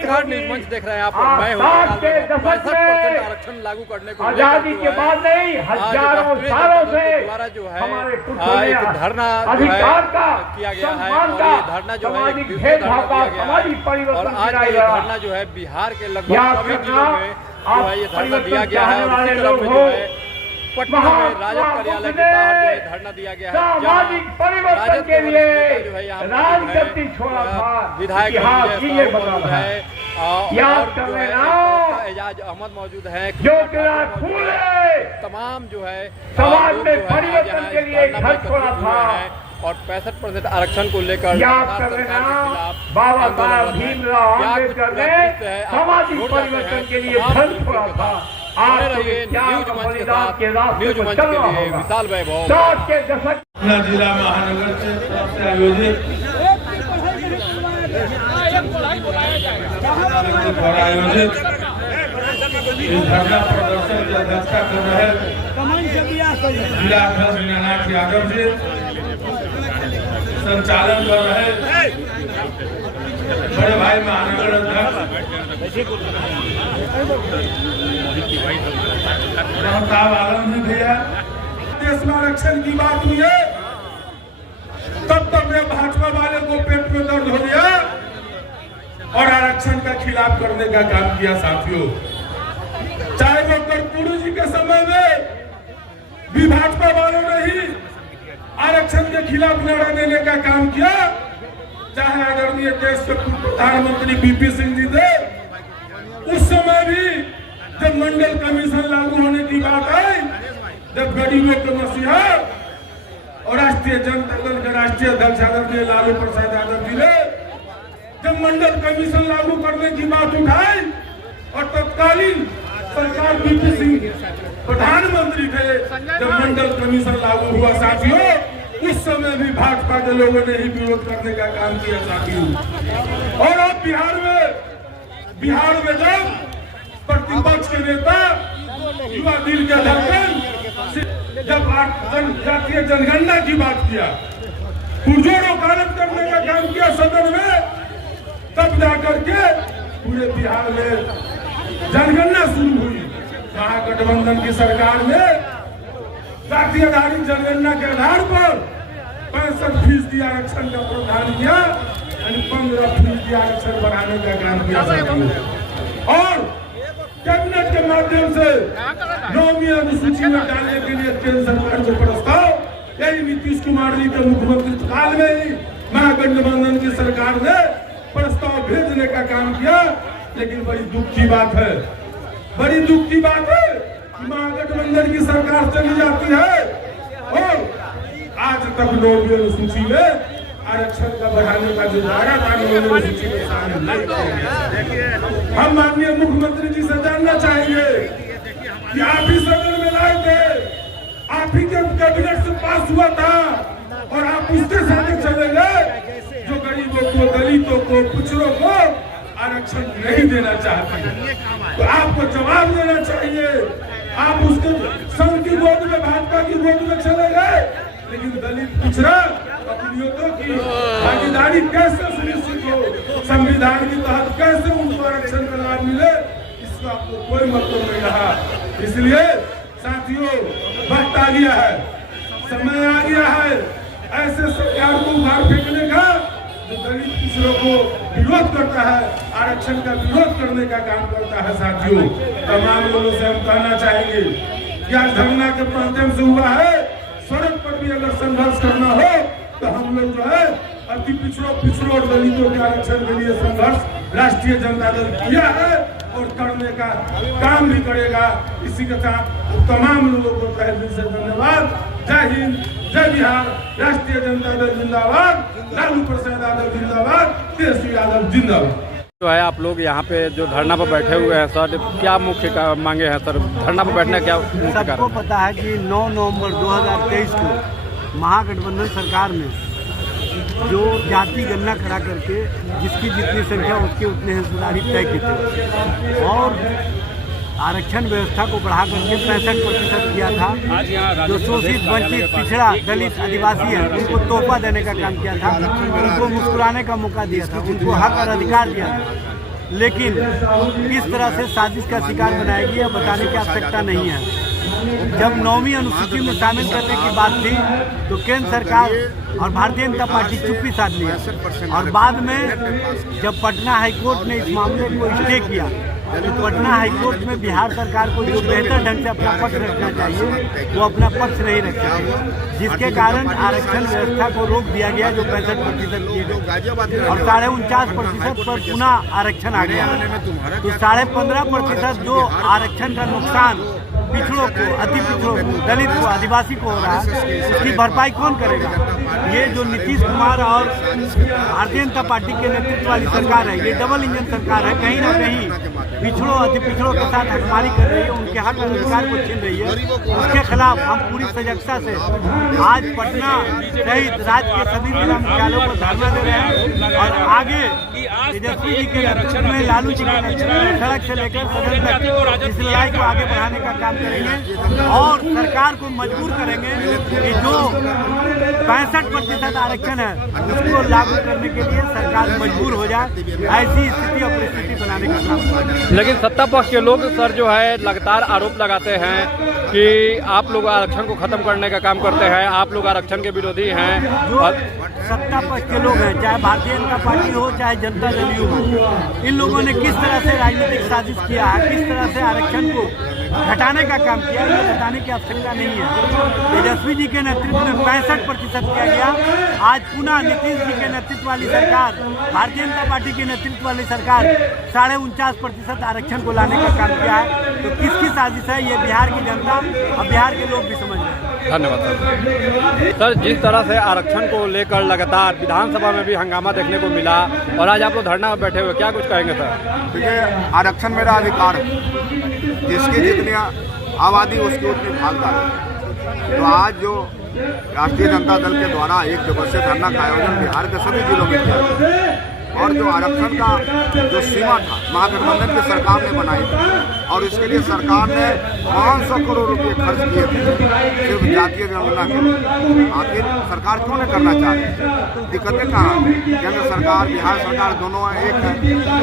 नमस्कार, न्यूज मंच देख रहे हैं आप। मैं हूं 65% आरक्षण लागू करने को आजादी के बाद नहीं, हजारों सालों से द्वारा जो है एक धरना अधिकार का किया गया है सम्मान और का ये धरना जो है सामाजिक भेदभाव का सामाजिक और परिवर्तन आज का ये धरना जो है बिहार के लगभग सभी जिलों में जो है ये धरना दिया गया है और इसी क्रम में जो है पटना में राजद कार्यालय के बाहर जो है धरना दिया गया है। सामाजिक परिवर्तन के लिए जो है यहाँ राजनीति छोड़ा था, विधायक याद कर लेना एजाज अहमद मौजूद है, जो तेरा फूल है तमाम जो है समाज में परिवर्तन के लिए घर छोड़ा था और 65% आरक्षण को लेकर याद कर लेना बाबा साहब भीमराव अम्बेडकर ने सामाजिक परिवर्तन के लिए घर छोड़ा था। आज न्यूज मंच के साथ न्यूज मंच के लिए विशाल वैभव के दशक जिला महानगर से आयोजित इस धरना प्रदर्शन की अध्यक्षता कर रहे जिला अध्यक्ष मीनानाथ यादव जी, संचालन कर रहे बड़े भाई महानगर अध्यक्ष साहब आलम जी भैया। देश में आरक्षण की बात हुई है तब तक में भाजपा वाले को पेट में दर्द हो गया और आरक्षण का खिलाफ करने का काम किया साथियों। चाहे वो कर्पूरी जी के समय में भी भाजपा वालों ने ही आरक्षण के खिलाफ नारा देने का काम किया, चाहे आदरणीय देश के प्रधानमंत्री बीपी सिंह जी थे, उस समय भी जब मंडल कमीशन लागू होने की बात आई, जब गरीबों के मसीहा और राष्ट्रीय जनता दल के राष्ट्रीय अध्यक्ष आदरणीय लालू प्रसाद यादव जी ने जब मंडल कमीशन लागू करने की बात उठाई और तत्कालीन सरकार बीपी सिंह प्रधानमंत्री थे, जब मंडल कमीशन लागू हुआ साथियों, उस समय भी भाजपा के लोगों ने ही विरोध करने का काम किया साथियों। और अब बिहार में जब प्रतिपक्ष के नेता युवा दिल के धड़कन जब जातीय जनगणना की बात किया, पुरजोर वकालत करने का काम किया सदन में, तब जाकर के पूरे बिहार में जनगणना शुरू हुई। महागठबंधन की सरकार ने जातीय आधारित जनगणना के आधार पर 65% आरक्षण का प्रावधान किया और 15% आरक्षण बढ़ाने का काम किया और कैबिनेट के माध्यम से 9वीं अनुसूची में डालने के लिए केंद्र सरकार को प्रस्ताव, यही नीतीश कुमार जी के मुख्यमंत्री काल में ही महागठबंधन की सरकार ने प्रस्ताव भेजने का काम किया। लेकिन बड़ी दुख की बात है कि महागठबंधन की सरकार चली जाती है और आज तक 9वीं अनुसूची में आरक्षण का बढ़ाने का जो नारा था 9वीं अनुसूची में शामिल नहीं किया गया। हम माननीय मुख्यमंत्री जी से जानना चाहेंगे कि आप ही सदन में लाए थे, आप ही के कैबिनेट से पास हुआ था और आप उसके साथ चले गए जो गरीबों को, दलितों को, पिछड़ों को आरक्षण नहीं देना चाहते। तो आपको जवाब देना चाहिए। आप उसके संघ की गोद में, भाजपा की गोद में चले गए, लेकिन दलित पिछड़ा अपनियों की भागीदारी कैसे सुनिश्चित हो, संविधान के तहत कैसे उनको आरक्षण का लाभ मिले, इसका आपको कोई मतलब नहीं रहा। इसलिए साथियों, वक्त आ गया है, समय आ गया है ऐसे सरकार को उखाड़ फेंकने का जो दलित पिछड़ों को विरोध करता है, आरक्षण का विरोध करने का काम करता है। साथियों, तमाम लोगों से हम कहना चाहेंगे कि आज धरना के माध्यम से हुआ है, सड़क पर भी अगर संघर्ष करना हो तो हम लोग जो है अति पिछड़ों और दलितों के आरक्षण के लिए संघर्ष राष्ट्रीय जनता दल किया है और करने का काम भी करेगा। इसी के साथ तमाम लोगों को तहे दिल से धन्यवाद। जय हिंद, जय बिहार, राष्ट्रीय जनता दल जिंदाबाद, लालू प्रसाद यादव जिंदाबाद, तेजस्वी यादव जिंदाबाद। जो है आप लोग यहाँ पे जो धरना पर बैठे हुए हैं सर, क्या मुख्य मांगे हैं सर? धरना पर बैठने क्या मुख्य कारण? सबको पता है कि 9 नवंबर 2023 को महागठबंधन सरकार ने जो जाति गणना करा करके जिसकी जितनी संख्या उसके उतने हिस्सेदारी तय की थी और आरक्षण व्यवस्था को बढ़ा करके 65% किया था। जो शोषित, वंचित, पिछड़ा, दलित, आदिवासी हैं उनको तोहफा देने का काम किया था, उनको मुस्कुराने का मौका दिया था, उनको हक और अधिकार दिया था। लेकिन किस तरह से साजिश का शिकार बनाएगी यह बताने की आवश्यकता नहीं है। जब 9वीं अनुसूची में शामिल करने की बात थी तो केंद्र सरकार और भारतीय जनता पार्टी चुप्पी साध लिया, और बाद में जब पटना हाईकोर्ट ने इस मामले को स्टे किया तो पटना हाईकोर्ट में बिहार सरकार को जो बेहतर ढंग से अपना पक्ष रखना चाहिए वो अपना पक्ष नहीं रखते, जिसके कारण आरक्षण व्यवस्था को रोक दिया गया जो 65% किए गए और 49.5% पर पुनः आरक्षण आ गया। तो 15.5% जो आरक्षण का नुकसान पिछड़ों को, अति पिछड़ों को, दलित को, आदिवासी को हो रहा है उसकी भरपाई कौन करेगा? ये जो नीतीश कुमार और भारतीय जनता पार्टी के नेतृत्व वाली सरकार है, ये डबल इंजन सरकार है। कहीं ना कहीं पिछड़ों, अति पिछड़ों के साथ हकमारी कर रही है, उनके हक अधिकार को छीन रही है। उसके खिलाफ हम पूरी सजगता से आज पटना सहित राज्य के सभी जिला मुख्यालयों पर धरना दे रहे हैं और आगे तेजस्वी जी के नेतृत्व में, लालू जी के नेतृत्व में सड़क से लेकर सदन तक इस लड़ाई को आगे बढ़ाने का काम करेंगे और सरकार को मजबूर करेंगे कि जो 65% आरक्षण है उसको लागू करने के लिए सरकार मजबूर हो जाए। ऐसी स्थिति और परिस्थिति बनाने का काम। लेकिन सत्ता पक्ष के लोग सर जो है लगातार आरोप लगाते हैं कि आप लोग आरक्षण को खत्म करने का काम करते हैं, आप लोग आरक्षण के विरोधी हैं। जो सत्ता पक्ष के लोग हैं, चाहे भारतीय जनता पार्टी हो चाहे जनता दल यू हो, इन लोगों ने किस तरह से राजनीतिक साजिश किया है, किस तरह से आरक्षण को घटाने का काम किया, ये बताने की आवश्यकता नहीं है। तेजस्वी जी के नेतृत्व में 65% किया गया। आज पुनः नीतीश जी के नेतृत्व वाली सरकार, भारतीय जनता पार्टी के नेतृत्व वाली सरकार 49.5% आरक्षण को लाने का काम किया है। तो किसकी साजिश है ये बिहार की जनता और बिहार के लोग भी समझ रहे हैं। धन्यवाद सर। जिस तरह से आरक्षण को लेकर लगातार विधानसभा में भी हंगामा देखने को मिला और आज आप लोग धरना में बैठे हुए, क्या कुछ कहेंगे सर? देखिए, आरक्षण मेरा अधिकार है, जिसकी जितनी आबादी उसकी उतनी भागता है। तो आज जो राष्ट्रीय जनता दल के द्वारा एक दिवसीय धरना का आयोजन बिहार के सभी जिलों में किया और जो आरक्षण का जो सीमा था महागठबंधन की सरकार ने बनाई थी और इसके लिए सरकार ने 500 करोड़ रुपए खर्च किए थे सिर्फ जातीय जनगणना के लिए। आखिर सरकार क्यों नहीं करना चाह रही? दिक्कतें कहाँ? केंद्र सरकार, बिहार सरकार दोनों एक है,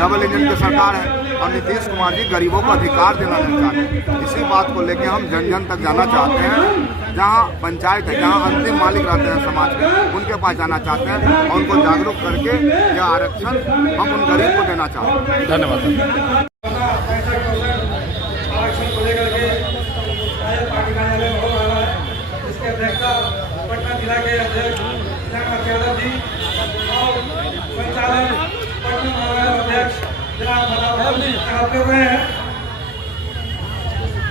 डबल इंजन की सरकार है और नीतीश कुमार जी गरीबों को अधिकार देना नहीं चाहते। इसी बात को लेकर हम जन जन तक जाना चाहते हैं। जहाँ पंचायत है, जहाँ अंतिम मालिक रहते हैं समाज के, उनके पास जाना चाहते हैं और उनको जागरूक करके यह आरक्षण हम उन गरीब को देना चाहते हैं। धन्यवाद सर। आरक्षण को लेकर के पार्टी कार्यालय में हो रहा है, इसके अध्यक्षता पटना जिला के अध्यक्ष यादव जी और संचालन पटना अध्यक्ष कर रहे हैं।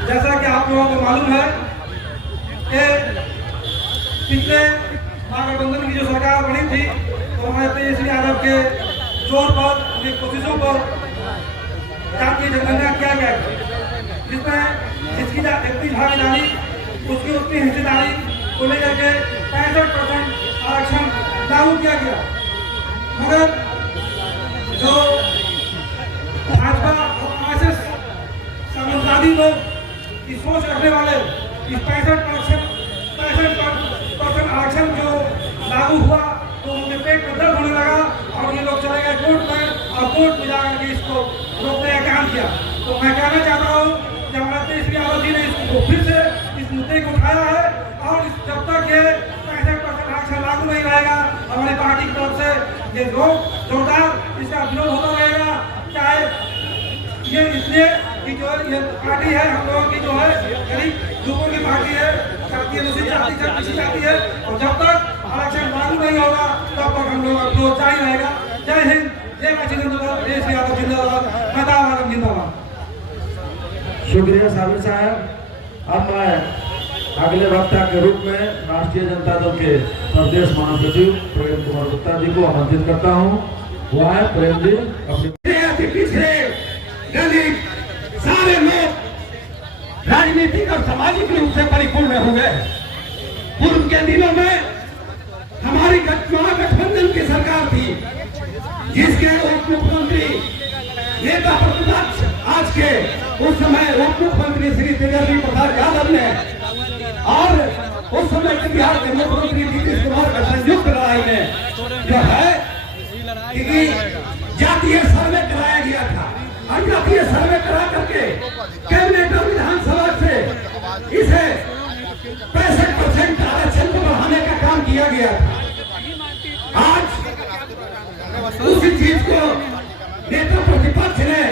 जैसा कि आप लोगों को मालूम है कि पिछले महागठबंधन की जो सरकार बनी थी तो हमारे तेजस्वी यादव के जोर पर, उनकी कोशिशों पर जातीय जनगणना किया गया, जिसमें जिसकी व्यक्ति भागीदारी उसकी उतनी हिस्सेदारी को लेकर के 65% आरक्षण लागू किया गया। मगर जो भाजपा और आरएसएस समाजवादी लोग की सोच रखने वाले इस 65% आरक्षण जो लागू हुआ तो उनके पेट में दर्द होने लगा और ये लोग चले गए कोर्ट में और कोर्ट में जाकर के इसको रोकने का काम किया। तो मैं कहना चाहता हूँ कि हमारे तेजस्वी यादव जी ने इसको फिर से इस मुद्दे को उठाया है और जब तक ये 65% आरक्षण लागू नहीं रहेगा हमारी पार्टी की तरफ से ये लोग जोरदार इसका विरोध होता रहेगा। चाहे ये इसलिए कि जो ये पार्टी है हम लोगों की जो है गरीब लोगों की पार्टी है, जातीय अनुसूचित जाति है और जब तक आरक्षण लागू नहीं होगा तब तक हम लोग विरोध जारी रहेगा। जय हिंद, जय तेजस्वी यादव जिंदाबाद, मैदान जिंदाबाद। शुक्रिया साबिर साहब। अब मैं अगले वक्ता के रूप में राष्ट्रीय जनता दल के प्रदेश महासचिव प्रेम कुमार गुप्ता जी को आमंत्रित करता हूँ। वो है प्रेम जी। पिछड़े दलित सारे लोग राजनीतिक और सामाजिक रूप से परिपूर्ण हो गए। पूर्व के दिनों में हमारी महागठबंधन की सरकार थी जिसके उप मुख्यमंत्री नेता प्रतिपक्ष आज के उस समय उप मुख्यमंत्री श्री तेजस्वी प्रसाद यादव ने और उस समय के बिहार के मुख्यमंत्री नीतीश कुमार का संयुक्त लड़ाई में जो है कि जातीय सर्वे कराया गया था और जातीय सर्वे करा करके कैबिनेट और विधानसभा से इसे 65% आरक्षण को बढ़ाने का काम किया गया था। आज उसी चीज को नेता प्रतिपक्ष ने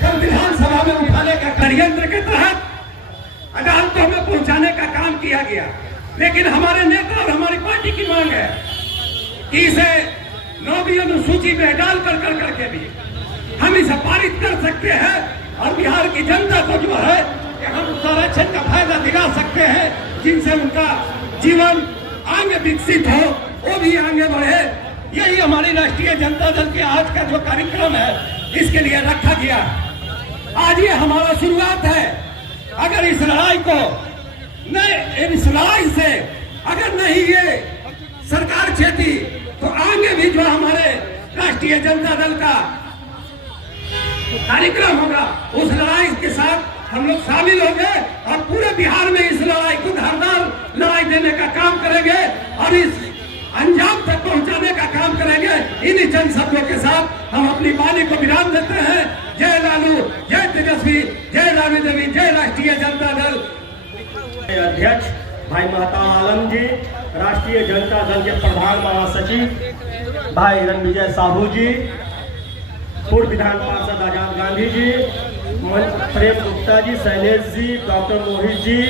कल विधानसभा में उठाने का षड्यंत्र के तहत अदालतों में पहुंचाने का काम किया गया। लेकिन हमारे नेता और हमारी पार्टी की मांग है कि इसे 9वीं अनुसूची में डाल कर करके भी हम इसे पारित कर सकते हैं और बिहार की जनता को जो है कि हम उस आरक्षण का फायदा दिला सकते हैं जिनसे उनका जीवन आगे विकसित हो, वो भी आगे बढ़े। यही हमारी राष्ट्रीय जनता दल के आज का जो कार्यक्रम है इसके लिए रखा गया। आज ये हमारा शुरुआत है। अगर इस लड़ाई को नहीं, इस लड़ाई से अगर नहीं ये सरकार चेती तो आगे भी जो हमारे राष्ट्रीय जनता दल का कार्यक्रम होगा उस लड़ाई के साथ हम लोग शामिल होंगे और पूरे बिहार में इस लड़ाई को धारदार लड़ाई देने का काम करेंगे और इस अंजाम तक पहुंचाने का काम करेंगे। इन्हीं चंद शब्दों के साथ हम अपनी वाणी को विराम देते हैं। जय लालू, जय तेजस्वी, जय राबड़ी देवी, जय राष्ट्रीय जनता दल। अध्यक्ष भाई महताब आलम जी, राष्ट्रीय जनता दल के प्रधान महासचिव भाई रणविजय साहू जी, पूर्व विधान पार्षद आजाद गांधी जी, प्रेम गुप्ता जी, शैलेश जी, डॉक्टर मोहित जी,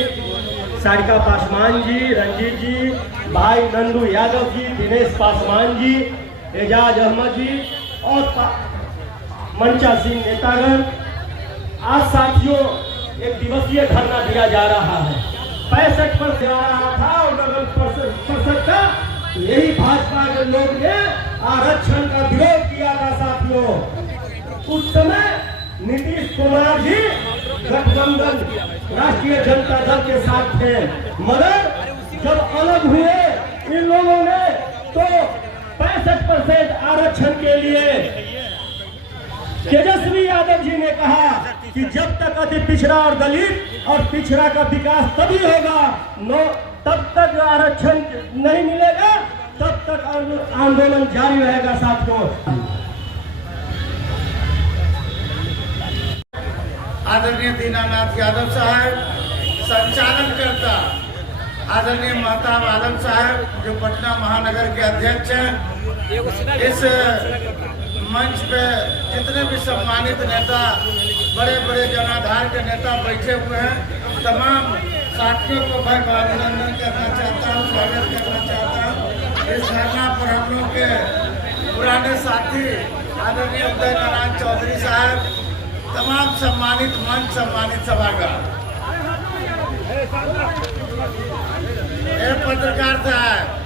सारिका पासवान जी, रंजीत जी, भाई नंदू यादव जी, दिनेश पासवान जी, एजाज अहमद जी और मंचा सिंह नेतागण। आज साथियों एक दिवसीय धरना दिया जा रहा है। 65 पर जा रहा था और 65 का यही भाजपा के लोग ने आरक्षण का विरोध किया था साथियों। उस समय नीतीश कुमार जी गठबंधन राष्ट्रीय जनता दल के साथ थे, मगर जब अलग हुए इन लोगों ने तो 65% आरक्षण के लिए तेजस्वी यादव जी ने कहा कि जब तक अति पिछड़ा और दलित और पिछड़ा का विकास तभी होगा, तब तक आरक्षण नहीं मिलेगा, तब तक आंदोलन जारी रहेगा साथियों। आदरणीय दीनानाथ यादव साहब, संचालन करता आदरणीय महताब आलम साहब जो पटना महानगर के अध्यक्ष हैं। इस मंच पे जितने भी सम्मानित नेता, बड़े बड़े जनाधार के नेता बैठे हुए हैं, तमाम साथियों को मैं अभिनंदन करना चाहता हूँ, स्वागत करना चाहता हूँ। इस धरना पर हम लोग के पुराने साथी आदरणीय उदय नारायण चौधरी साहब, तमाम सम्मानित मंच, सम्मानित सभागार, पत्रकार साहब,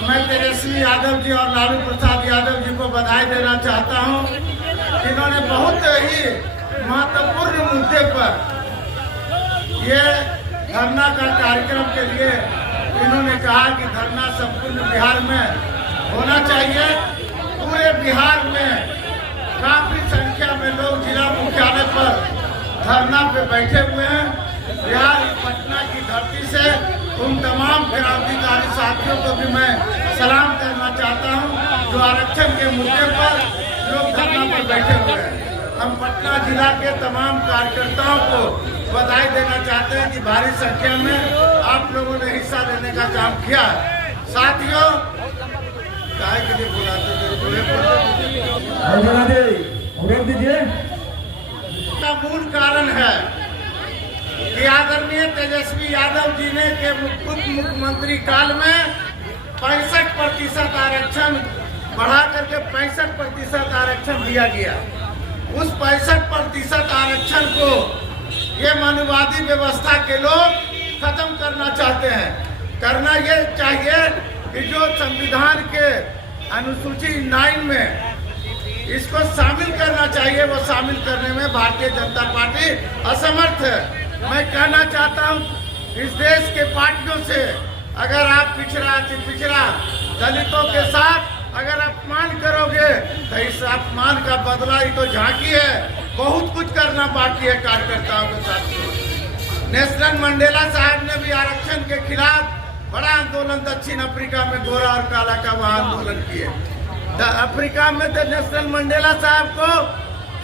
मैं तेजस्वी यादव जी और लालू प्रसाद यादव जी को बधाई देना चाहता हूं। इन्होंने बहुत ही महत्वपूर्ण मुद्दे पर ये धरना का कार्यक्रम के लिए इन्होंने कहा कि धरना संपूर्ण बिहार में होना चाहिए। पूरे बिहार में काफी संख्या में लोग जिला मुख्यालय पर धरना पे बैठे हुए हैं। बिहार पटना की धरती से उन तमाम क्रांतिकारी साथियों को भी मैं सलाम करना चाहता हूं जो आरक्षण के मुद्दे पर लोग धरना पर बैठे हुए हैं। हम पटना जिला के तमाम कार्यकर्ताओं को बधाई देना चाहते हैं कि भारी संख्या में आप लोगों ने हिस्सा लेने का काम किया। साथियों, काहे के लिए बुलाते का मूल कारण है कि आदरणीय तेजस्वी यादव जी ने के उप मुख्यमंत्री काल में 65% आरक्षण बढ़ा करके 65% आरक्षण दिया गया। उस 65% आरक्षण को ये मनुवादी व्यवस्था के लोग खत्म करना चाहते हैं। करना ये चाहिए कि जो संविधान के अनुसूची 9 में इसको शामिल करना चाहिए, वो शामिल करने में भारतीय जनता पार्टी असमर्थ है। मैं कहना चाहता हूँ इस देश के पार्टियों से, अगर आप पिछड़ा दलितों के साथ अगर अपमान करोगे तो इस अपमान का बदला ही तो झांकी है। बहुत कुछ करना बाकी है कार्यकर्ताओं के साथ। नेल्सन मंडेला साहब ने भी आरक्षण के खिलाफ बड़ा आंदोलन दक्षिण अफ्रीका में गोरा और काला का वहां आंदोलन किए। अफ्रीका में तो नेल्सन मंडेला साहब को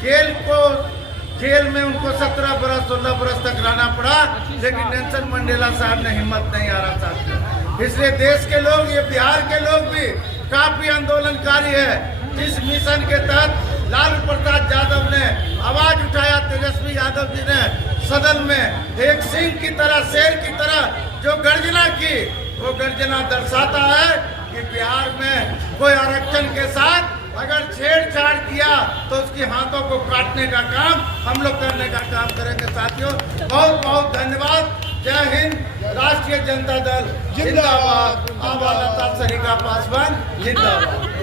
जेल में उनको 17 बरस 16 बरस तक रहना पड़ा, लेकिन नेल्सन मंडेला साहब ने हिम्मत नहीं हारा साथियों। इसलिए देश के लोग, ये बिहार के लोग भी काफी आंदोलनकारी है। जिस मिशन के तहत लालू प्रसाद यादव ने आवाज उठाया, तेजस्वी यादव जी ने सदन में एक सिंह की तरह, शेर की तरह जो गर्जना की, वो गर्जना दर्शाता है कि बिहार में कोई आरक्षण के साथ अगर छेड़छाड़ किया तो उसके हाथों को काटने का काम हम लोग करने का काम करेंगे साथियों। बहुत बहुत धन्यवाद। जय हिंद। राष्ट्रीय जनता दल जिंदाबाद। आबा लता सरिका पासवान जिंदाबाद।